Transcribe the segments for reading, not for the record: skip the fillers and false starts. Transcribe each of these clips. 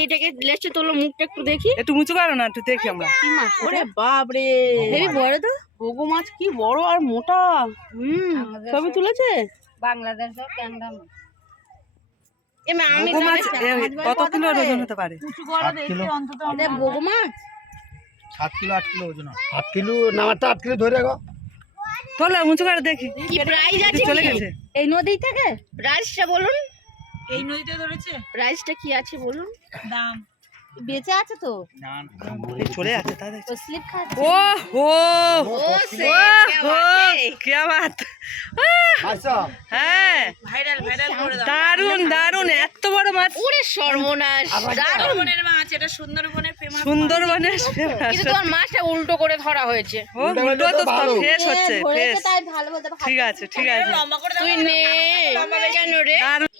এইটাকে লেজটা তোলো, মুখটা একটু দেখি, একটু উঁচু করো না, একটু দেখি আমরা। কি মাছ? ওরে বাপ রে, হেবি বড় তো। ঘুঘু মাছ কি বড় আর মোটা। সবই তুলেছে বাংলাদেশের ট্যাংরা মাছ। ঘুঘু মাছ কত কিলো ওজন হতে পারে? 7 কিলো অন্তত। ঘুঘু মাছ 7 কিলো 8 কিলো ওজন। 8 কিলো নামারটা 8 কিলো ধরে রাখো। তোলো উঁচু করে দেখি। কি প্রাইস আছে? চলে গেছে এই নদী থেকে প্রাইসটা বলুন। এই নদীতে ধরেছে, প্রাইসটা কি আছে বলুন। দাম বেঁচে আছে তো, না চলে আছে তাহলে। ও স্লিপ খাচ্ছে। ও হো ও সে কি বাত। আচ্ছা হ্যাঁ ভাইরাল করে দাও। দারুন দারুন, এত বড় মাছ। ওরে সর্বনাশ, দারুণ। সুন্দরবনের মাছ, এটা সুন্দরবনের ফেমাস। সুন্দরবনের কিন্তু তোমার মাছটা উল্টো করে ধরা হয়েছে। ও উল্টো তো ফ্রেশ হচ্ছে, ফ্রেশ। তাই ভালো বলতে ঠিক আছে ঠিক আছে। লম্বা করে দাও। তুই নে কেন রে? দারুন।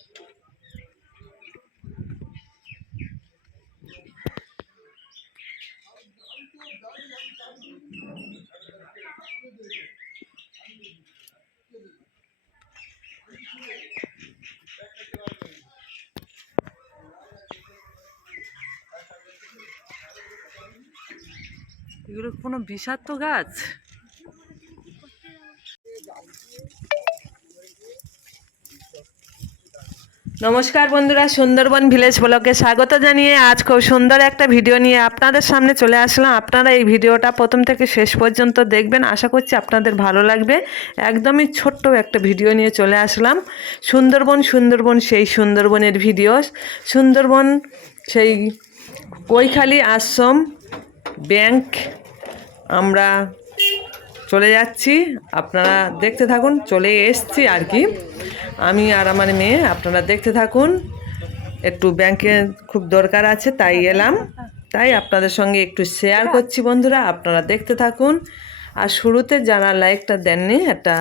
এগুলো কোনো বিষাক্ত গাছ? নমস্কার বন্ধুরা, সুন্দরবন ভিলেজ ব্লগে স্বাগত জানিয়ে আজ খুব সুন্দর একটা ভিডিও নিয়ে আপনাদের সামনে চলে আসলাম। আপনারা এই ভিডিওটা প্রথম থেকে শেষ পর্যন্ত দেখবেন, আশা করছি আপনাদের ভালো লাগবে। একদমই ছোট্ট একটা ভিডিও নিয়ে চলে আসলাম। সুন্দরবন সেই সুন্দরবনের ভিডিও। সুন্দরবন সেই কৈখালী আশ্রম ব্যাংক আমরা চলে যাচ্ছি, আপনারা দেখতে থাকুন। চলে এসছি আর কি, আমি আর আমার মেয়ে। আপনারা দেখতে থাকুন। একটু ব্যাংকে খুব দরকার আছে তাই এলাম, তাই আপনাদের সঙ্গে একটু শেয়ার করছি বন্ধুরা। আপনারা দেখতে থাকুন। আর শুরুতে যারা লাইকটা দেননি একটা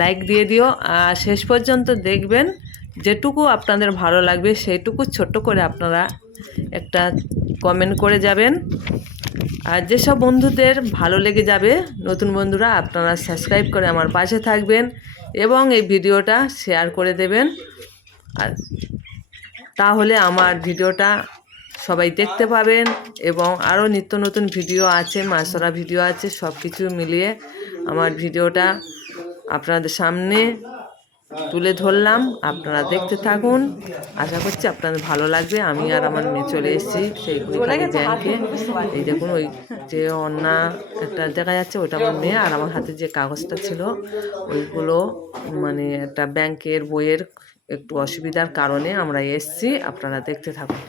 লাইক দিয়ে দিও, আর শেষ পর্যন্ত দেখবেন। যেটুকু আপনাদের ভালো লাগবে সেইটুকু ছোট্ট করে আপনারা একটা কমেন্ট করে যাবেন। আর যেসব বন্ধুদের ভালো লেগে যাবে, নতুন বন্ধুরা, আপনারা সাবস্ক্রাইব করে আমার পাশে থাকবেন এবং এই ভিডিওটা শেয়ার করে দেবেন। আর তাহলে আমার ভিডিওটা সবাই দেখতে পাবেন। এবং আরও নিত্য নতুন ভিডিও আছে, মাছ ধরা ভিডিও আছে, সব কিছু মিলিয়ে আমার ভিডিওটা আপনাদের সামনে তুলে ধরলাম। আপনারা দেখতে থাকুন, আশা করছি আপনাদের ভালো লাগবে। আমি আর আমার মেয়ে চলে এসেছি সেই কৈখালী ব্যাংকে। এই দেখুন, ওই যে অন্না একটা দেখা যাচ্ছে, ওইটা আমার মেয়ে। আর আমার হাতে যে কাগজটা ছিল ওইগুলো মানে একটা ব্যাংকের বইয়ের একটু অসুবিধার কারণে আমরা এসেছি। আপনারা দেখতে থাকুন।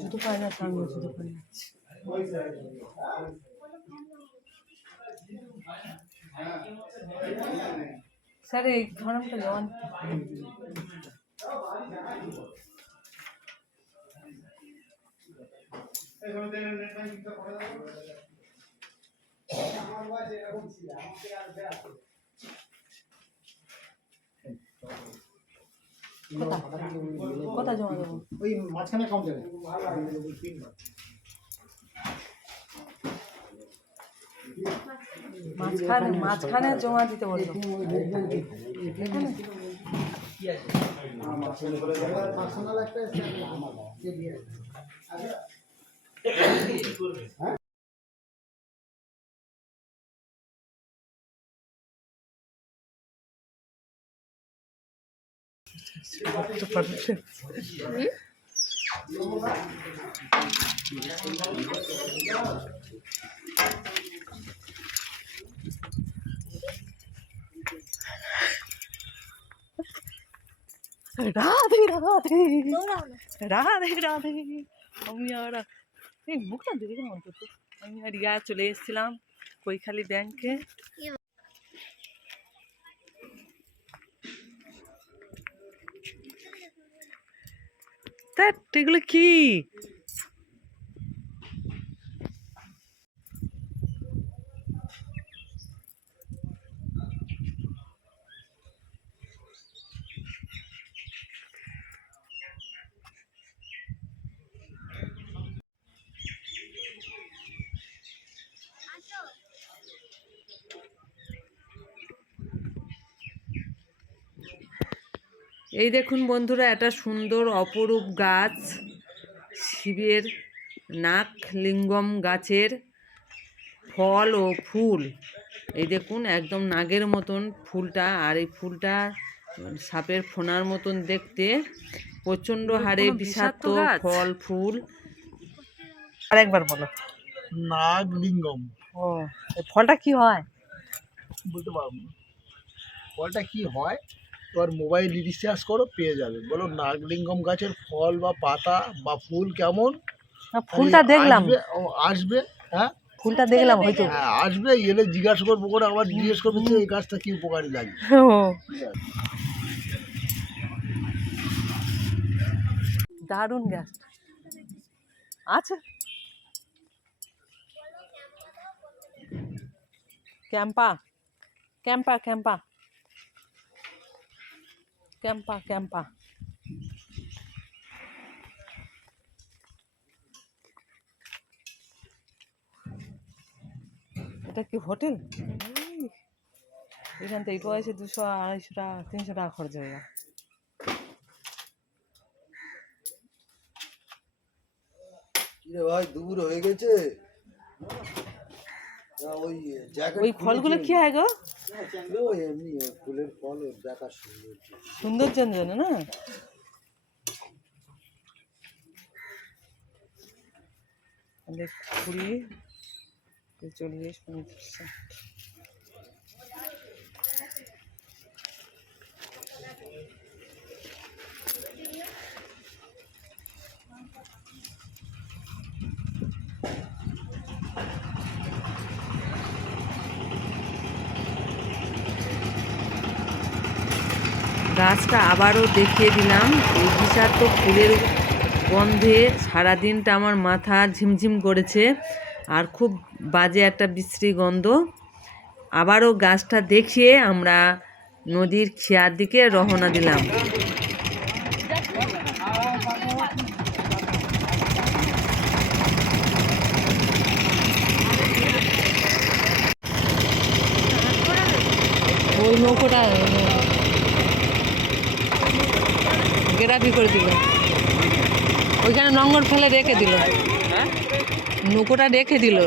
জুতো পাওয়া যাচ্ছে, আমি জুতো পরে যাচ্ছি। স্যার এই ফর্মটা জমা কোথায় জমা দেবো? ওই মাঝখানে কাউন্টারে মাঝখানে জমা দিতে বললো। রাধে রাধে রাধে রাধে। আমি আর এই মুখটা দেখে অন্তত আমি আর ইয়া চলে এসেছিলাম কৈখালী ব্যাংকে। তা এগুলো কি? এই দেখুন বন্ধুরা, একটা সুন্দর অপরূপ গাছ, শিবের নাগলিঙ্গম গাছের ফল ও ফুল। এই দেখুন একদম নাগের মতন ফুলটা, আর এই ফুলটা সাপের ফোনার মতন দেখতে, প্রচণ্ড হারে বিষাক্ত ফল ফুল। আরেকবার বলো। নাগলিঙ্গম। ও, এই ফলটা কি হয়? বলতে পারবো না ফলটা কি হয়, তোর মোবাইল রিচার্জ করো পেয়ে যাবে। বলো নাগলিঙ্গম গাছের ফল বা পাতা বা ফুল কেমন। না, ফুলটা দেখলাম, আসবে হ্যাঁ, ফুলটা দেখলাম হয়তো। হ্যাঁ আসবে, এলে জিজ্ঞাসা করবো করে, আবার জিজ্ঞেস করবে যে এই গাছটা কি উপকারী লাগে। দারুণ গাছ আছে। ক্যাম্পা ক্যাম্পা ক্যাম্পা ক্যাম্পা ক্যাম্পা। এটা কি হোটেল? এখান থেকে এসে 200 250 টাকা 300 টাকা খরচ হয়ে যায়। ভাই দুপুর হয়ে গেছে। ওই ফলগুলো কি হয় গো? এমনি ফুলের ফল দেখার সৌন্দর্যের জন্য না? দেখ 20 40 50। গাছটা আবারও দেখিয়ে দিলাম। এই বিষাক্ত ফুলের গন্ধে সারাদিনটা আমার মাথা ঝিমঝিম করেছে, আর খুব বাজে একটা বিশ্রী গন্ধ। আবারও গাছটা দেখিয়ে আমরা নদীর খেয়ার দিকে রওনা দিলাম। ওই নৌকোটা গেরাপি করে দিল, ওইখানে নোংর ফেলে রেখে দিল, নৌকোটা রেখে দিল।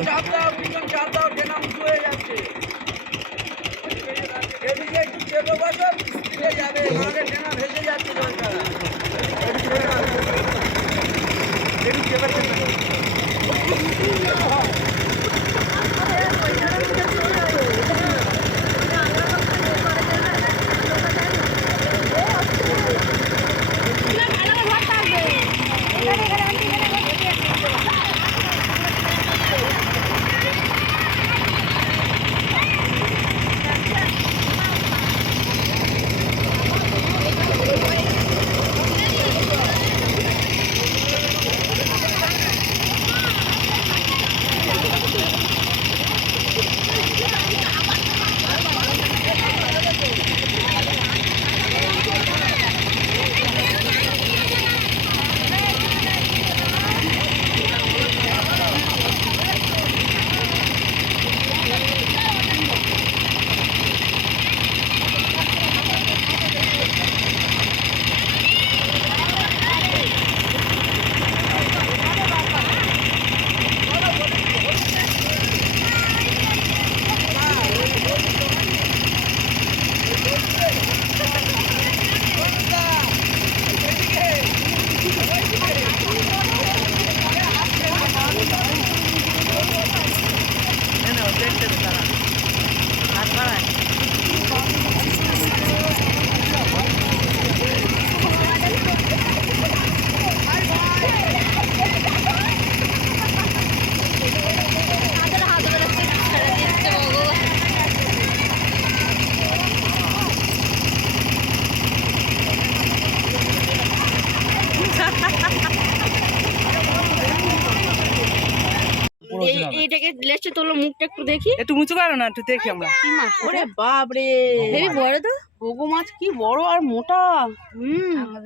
এইটাকে লেজটা তোলো, মুখটা একটু দেখি। একটু উঁচু করো না, একটু দেখি আমরা। কি মাছ? ওরে বাপ রে, হেবি বড় তো। ঘুঘু মাছ কি বড় আর মোটা।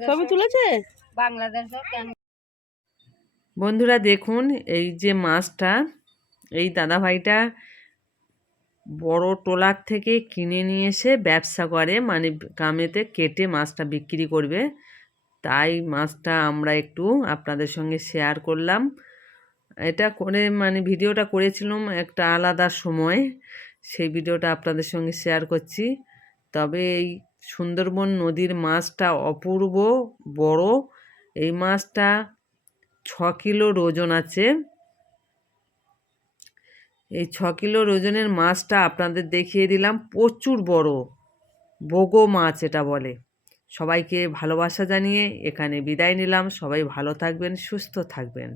ছবি তুলেছে। বাংলাদেশের বন্ধুরা দেখুন, এই যে মাছটা, এই দাদাভাইটা বড় ট্রলার থেকে কিনে নিয়ে এসে ব্যবসা করে, মানে কামেতে কেটে মাছটা বিক্রি করবে। তাই মাছটা আমরা একটু আপনাদের সঙ্গে শেয়ার করলাম। এটা করে মানে ভিডিওটা করেছিলাম একটা আলাদা সময়, সেই ভিডিওটা আপনাদের সঙ্গে শেয়ার করছি। তবে এই সুন্দরবন নদীর মাছটা অপূর্ব বড়। এই মাছটা 6 কিলোর ওজন আছে। এই 6 কিলোর ওজনের মাছটা আপনাদের দেখিয়ে দিলাম, প্রচুর বড় বগো মাছ এটা বলে। সবাইকে ভালোবাসা জানিয়ে এখানে বিদায় নিলাম। সবাই ভালো থাকবেন, সুস্থ থাকবেন।